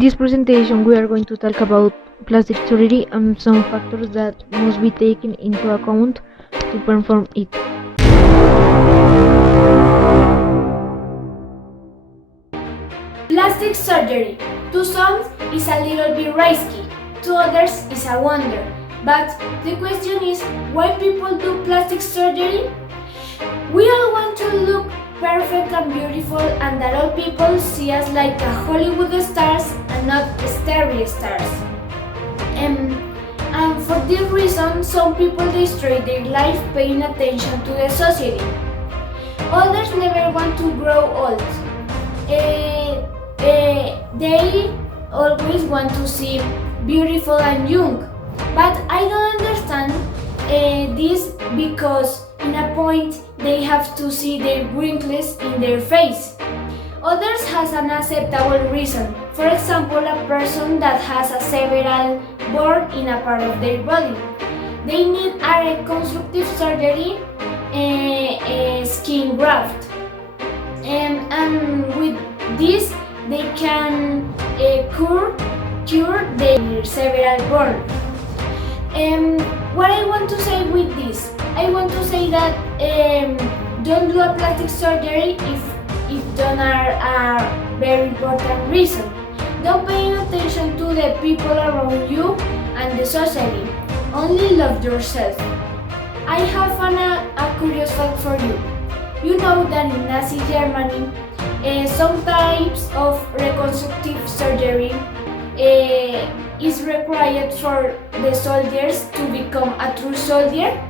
this presentation, we are going to talk about plastic surgery and some factors that must be taken into account to perform it. Plastic surgery. To some is a little bit risky, to others is a wonder. But the question is, why people do plastic surgery? We all want to look perfect and beautiful, and that all people see us like a Hollywood stars and not starry stars. And for this reason, some people destroy their life paying attention to the society. Others never want to grow old. They always want to seem beautiful and young. But I don't understand this because in a point they have to see their wrinkles in their face. Others has an acceptable reason. For example, a person that has a several burn in a part of their body. They need a reconstructive surgery, a skin graft. And with this they can cure their several burn. What I want to say with this, I want to say that don't do a plastic surgery if don't are a very important reason. Don't pay attention to the people around you and the society. Only love yourself. I have a curious fact for you. You know that in Nazi Germany, some types of reconstructive surgery is required for the soldiers to become a true soldier?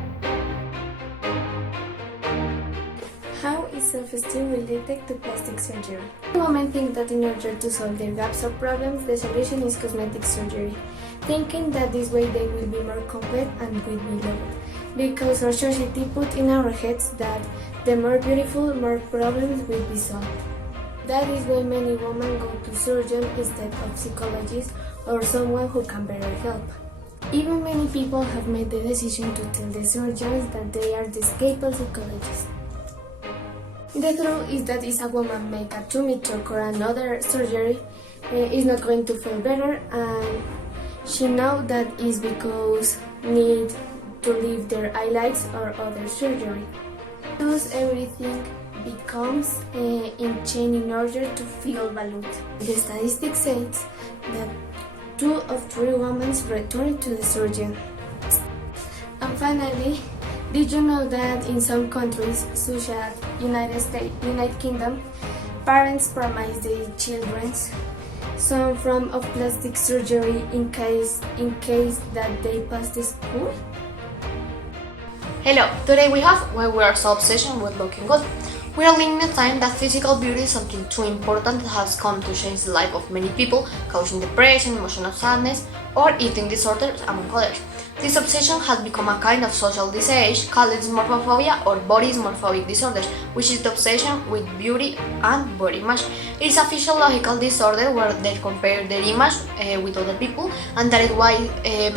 How is self-esteem related to plastic surgery? Women think that in order to solve their gaps or problems, the solution is cosmetic surgery, thinking that this way they will be more complete and will be loved. Because our society put in our heads that the more beautiful, more problems will be solved. That is why many women go to surgeon instead of psychologist or someone who can better help. Even many people have made the decision to tell the surgeons that they are the capable psychologists. The truth is that if a woman make a tummy tuck or another surgery, is not going to feel better, and she know that is because need to leave their eyelids or other surgery. Thus everything becomes in chain in order to feel valued. The statistics says that 2 of 3 women return to the surgeon. And finally, did you know that in some countries, such as United Kingdom, parents promise their children some form of plastic surgery in case that they pass the school? Hello, today we have why we are so obsessed with looking good. We are living in a time that physical beauty is something too important that has come to change the life of many people, causing depression, emotional sadness, or eating disorders, among others. This obsession has become a kind of social disease called dysmorphophobia or body dysmorphic disorders, which is the obsession with beauty and body image. It is a physiological disorder where they compare their image with other people, and that is why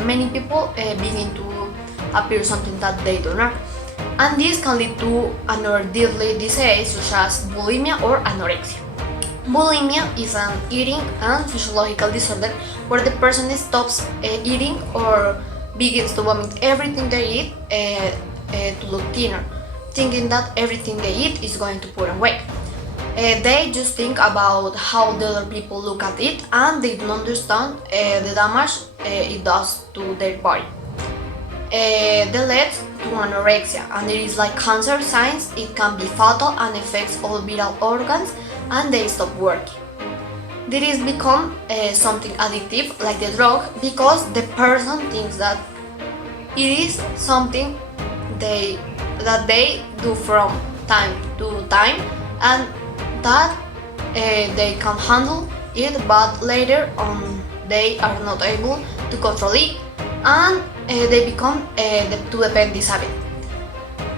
many people begin to appear something that they don't are. And this can lead to another deadly disease such as bulimia or anorexia. Bulimia is an eating and physiological disorder where the person stops eating or begins to vomit everything they eat to look thinner, thinking that everything they eat is going to put on weight. They just think about how the other people look at it, and they don't understand the damage it does to their body. That leads to anorexia, and it is like cancer signs. It can be fatal and affects all vital organs, and they stop working. This become something addictive, like the drug, because the person thinks that it is something that they do from time to time, and that they can handle it, but later on they are not able to control it, and they become to depend this habit.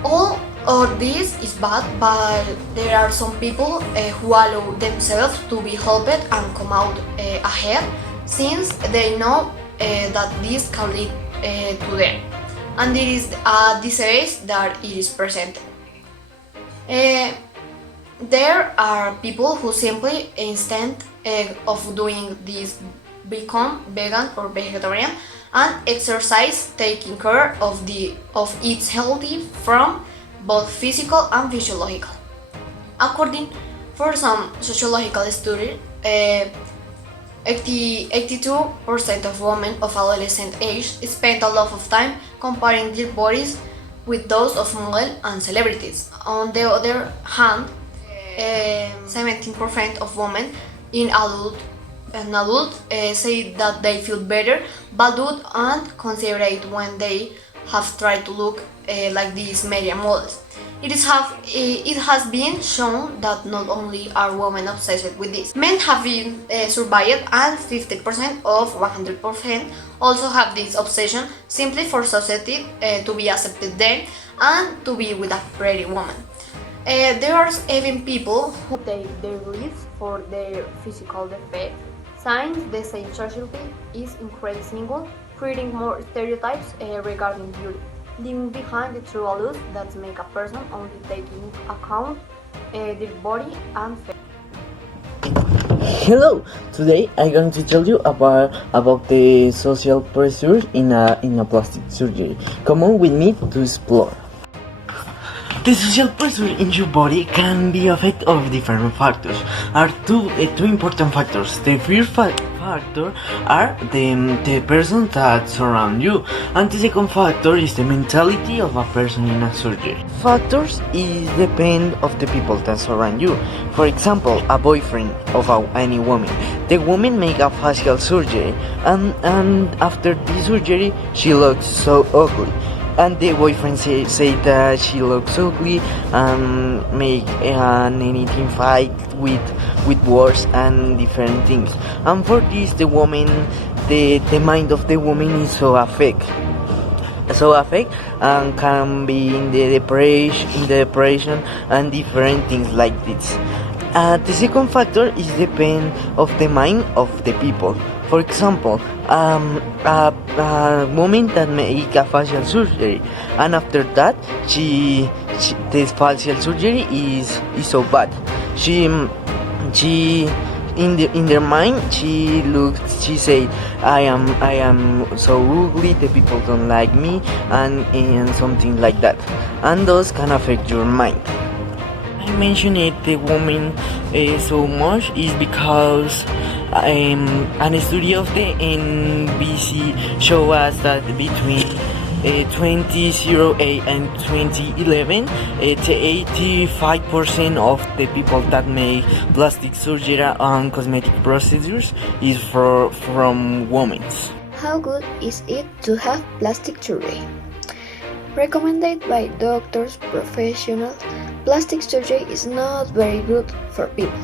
All of this is bad, but there are some people who allow themselves to be helped and come out ahead, since they know that this can lead to them, and it is a disease that it is present. There are people who simply instant of doing this, become vegan or vegetarian, and exercise, taking care of its healthy from both physical and physiological. According for some sociological studies, 82% of women of adolescent age spend a lot of time comparing their bodies with those of models and celebrities. On the other hand, 17% of women in adult say that they feel better, valued and considerate when they have tried to look like these media models. It has been shown that not only are women obsessed with this, men have been surveyed, and 50% of 100% also have this obsession simply for society to be accepted then and to be with a pretty woman. There are even people who take their risks for their physical defect. Since the same society is increasing, creating more stereotypes regarding beauty, leaving behind the true values that make a person only taking account their body and face. Hello! Today I'm going to tell you about the social pressure in a plastic surgery. Come on with me to explore. The social pressure in your body can be affected of different factors. Are two important factors. The first factor are the person that surround you, and the second factor is the mentality of a person in a surgery. Factors is depend of the people that surround you. For example, a boyfriend of any woman. The woman make a facial surgery, and after the surgery she looks so ugly. And the boyfriend say that she looks ugly and make anything fight with words and different things. And for this, the woman, the mind of the woman is so affected and can be in the depression and different things like this. The second factor is depend of the mind of the people. For example, a woman that make a facial surgery, and after that, this facial surgery is so bad. She in their mind she say I am so ugly, the people don't like me, and something like that, and those can affect your mind. I mentioned the woman so much is because an study of the NBC show us that between 2008 and 2011, 85% of the people that make plastic surgery and cosmetic procedures is from women. How good is it to have plastic surgery? Recommended by doctors, professionals, plastic surgery is not very good for people.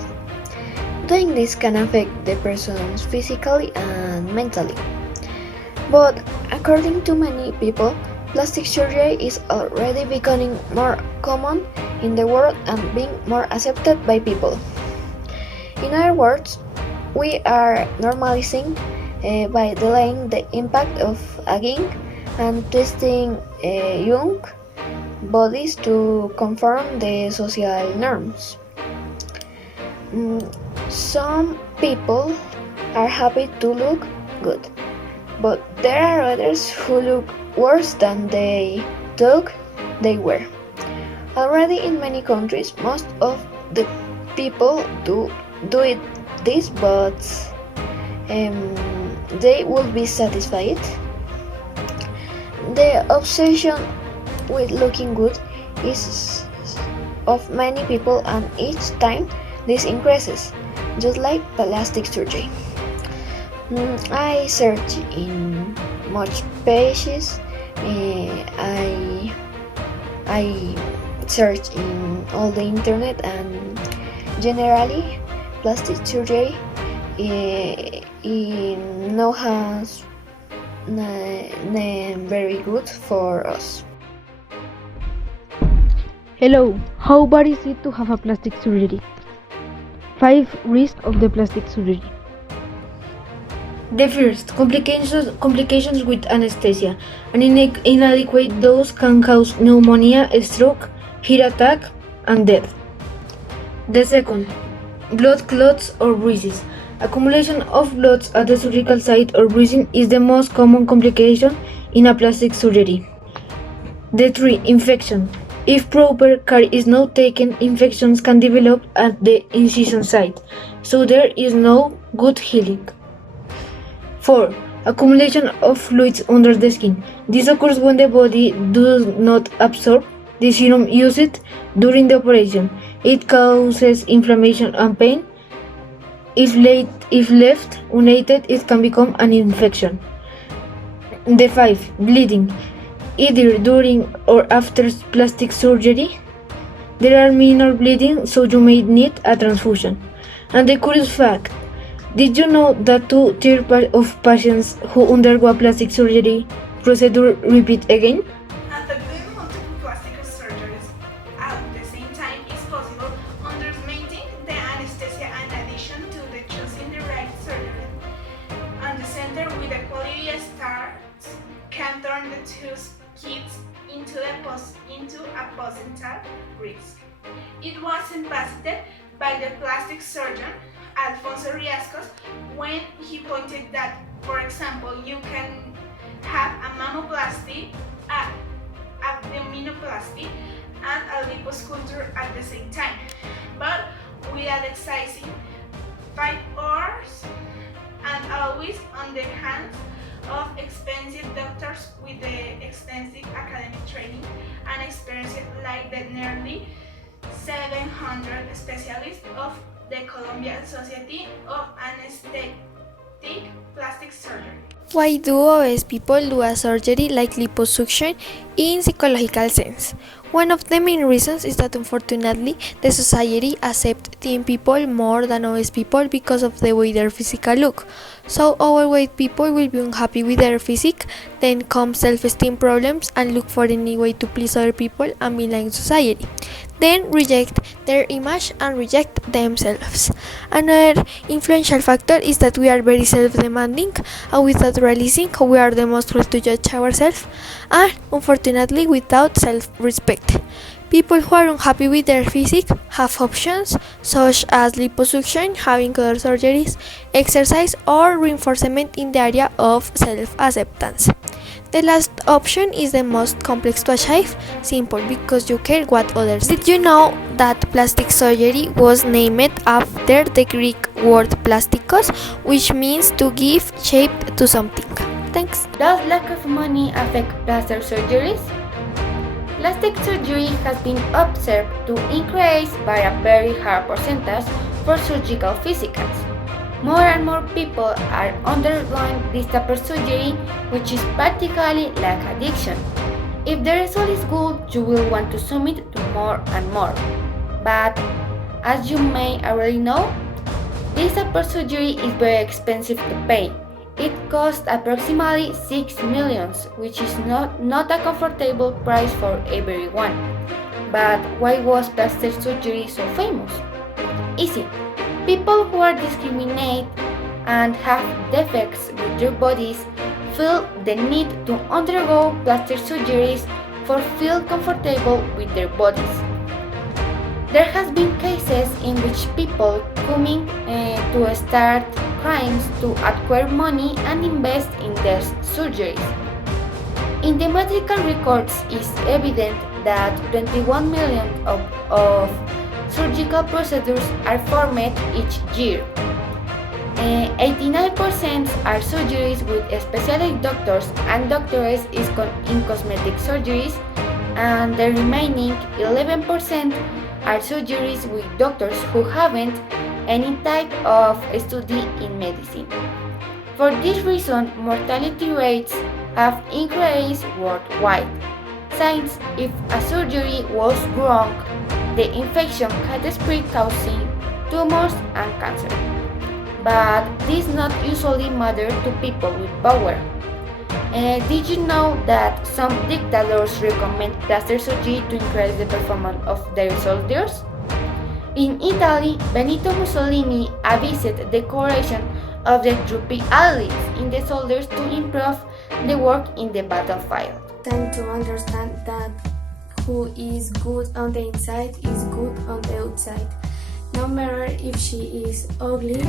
Doing this can affect the person physically and mentally. But according to many people, plastic surgery is already becoming more common in the world and being more accepted by people. In other words, we are normalizing by delaying the impact of aging and twisting young bodies to conform the social norms. Some people are happy to look good, but there are others who look worse than they thought they were. Already in many countries, most of the people do this, but they will be satisfied. The obsession with looking good is of many people, and each time this increases, just like plastic surgery. I search in much pages. I search in all the internet, and generally, plastic surgery no has very good for us. Hello, how bad is it to have a plastic surgery? 5 risks of the plastic surgery. The first, complications with anesthesia. An inadequate dose can cause pneumonia, stroke, heart attack, and death. The second, blood clots or bruises. Accumulation of blood at the surgical site or bruising is the most common complication in a plastic surgery. The 3. Infection. If proper care is not taken, infections can develop at the incision site, so there is no good healing. 4. Accumulation of fluids under the skin. This occurs when the body does not absorb the serum used during the operation. It causes inflammation and pain. If left unaided, it can become an infection. The 5. Bleeding. Either during or after plastic surgery, there are minor bleeding, so you may need a transfusion. And the curious fact, did you know that 2/3 of patients who undergo plastic surgery procedure repeat again? And that doing multiple plastic surgeries at the same time is possible under maintaining the anesthesia in addition to the choosing the right surgery. And the center with the quality starts can turn the two kids into a potential risk. It was investigated by the plastic surgeon Alfonso Riascos when he pointed that, for example, you can have a mammoplasty, abdominoplasty, and a liposculpture at the same time, but without exercising 5 hours and always on the hands of expensive doctors with the extensive academic training and experience like the nearly 700 specialists of the Colombian Society of Anesthetic Plastic Surgery. Why do obese people do a surgery like liposuction in psychological sense? One of the main reasons is that unfortunately the society accepts thin people more than obese people because of the way their physical look. So overweight people will be unhappy with their physique, then come self-esteem problems and look for any way to please other people and be like society. Then reject their image and reject themselves. Another influential factor is that we are very self-demanding, and without realizing we are the most cruel to judge ourselves, and unfortunately without self-respect. People who are unhappy with their physique have options such as liposuction, having other surgeries, exercise, or reinforcement in the area of self-acceptance. The last option is the most complex to achieve, simple because you care what others. Did you know that plastic surgery was named after the Greek word plastikos, which means to give shape to something? Thanks. Does lack of money affect plastic surgeries? Plastic surgery has been observed to increase by a very high percentage for surgical physicals. More and more people are undergoing this type of surgery, which is practically like addiction. If the result is good, you will want to submit to more and more. But as you may already know, this type of surgery is very expensive to pay. It costs approximately 6 millions, which is not a comfortable price for everyone. But why was plastic surgery so famous? Easy. People who are discriminated and have defects with their bodies feel the need to undergo plastic surgeries for feel comfortable with their bodies. There has been cases in which people coming to start crimes to acquire money and invest in their surgeries. In the medical records, it's evident that 21 million of surgical procedures are performed each year. 89% are surgeries with specialist doctors and doctors in cosmetic surgeries, and the remaining 11% are surgeries with doctors who haven't any type of study in medicine. For this reason, mortality rates have increased worldwide, since if a surgery was wrong, the infection can spread causing tumors and cancer. But this not usually matter to people with power. Did you know that some dictators recommend plastic surgery to increase the performance of their soldiers? In Italy, Benito Mussolini advised the coloration of the droopy eyelids in the soldiers to improve the work in the battlefield. Time to understand that who is good on the inside is good on the outside. no matter if she is ugly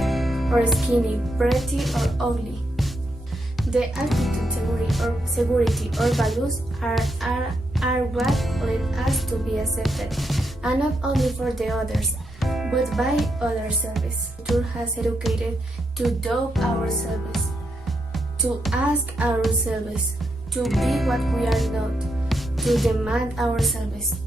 or skinny, pretty or ugly. The attitude, security or values are what lead us to be accepted, and not only for the others, but by ourselves. Culture has educated to doubt ourselves, to ask ourselves, to be what we are not, to demand ourselves,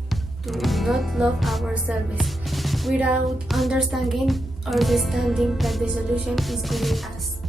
to not love ourselves, without understanding that the solution is within us.